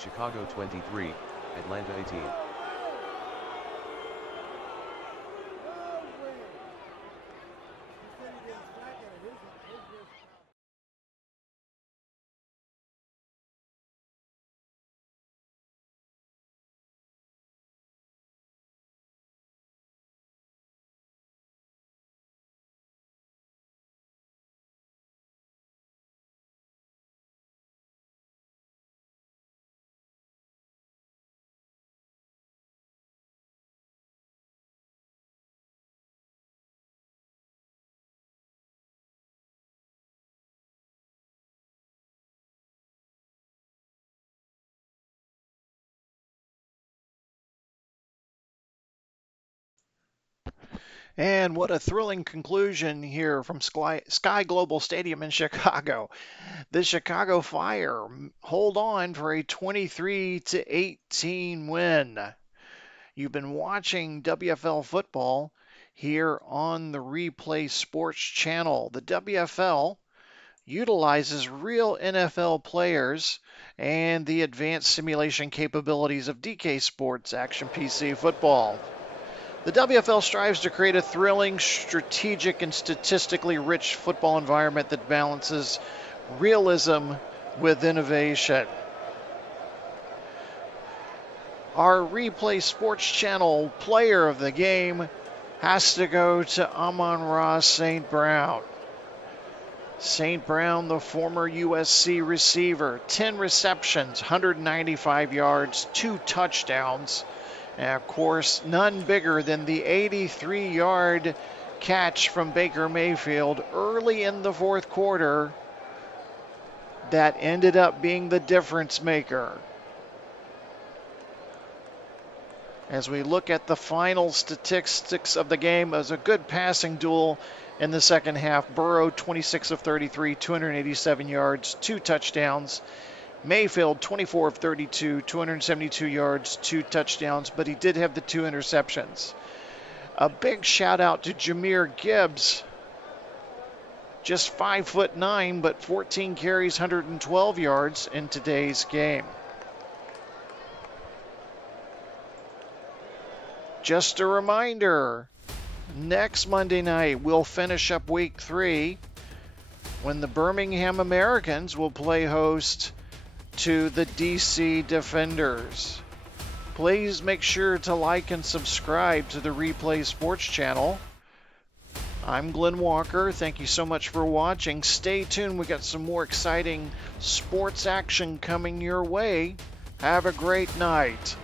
Chicago 23, Atlanta 18. And what a thrilling conclusion here from Sky Global Stadium in Chicago. The Chicago Fire hold on for a 23-18 win. You've been watching WFL football here on the Replay Sports Channel. The WFL utilizes real NFL players and the advanced simulation capabilities of DK Sports Action PC Football. The WFL strives to create a thrilling, strategic, and statistically rich football environment that balances realism with innovation. Our Replay Sports Channel player of the game has to go to Amon-Ra St. Brown. St. Brown, the former USC receiver, 10 receptions, 195 yards, 2 touchdowns. And of course, none bigger than the 83-yard catch from Baker Mayfield early in the fourth quarter that ended up being the difference maker. As we look at the final statistics of the game, it was a good passing duel in the second half. Burrow, 26 of 33, 287 yards, 2 touchdowns. Mayfield, 24 of 32, 272 yards, 2 touchdowns, but he did have the 2 interceptions. A big shout out to Jahmyr Gibbs, just 5'9", but 14 carries, 112 yards in today's game. Just a reminder, next Monday night we'll finish up week 3 when the Birmingham Americans will play host to the DC Defenders. Please make sure to like and subscribe to the Replay Sports Channel. I'm Glenn Walker. Thank you so much for watching. Stay tuned. We got some more exciting sports action coming your way. Have a great night.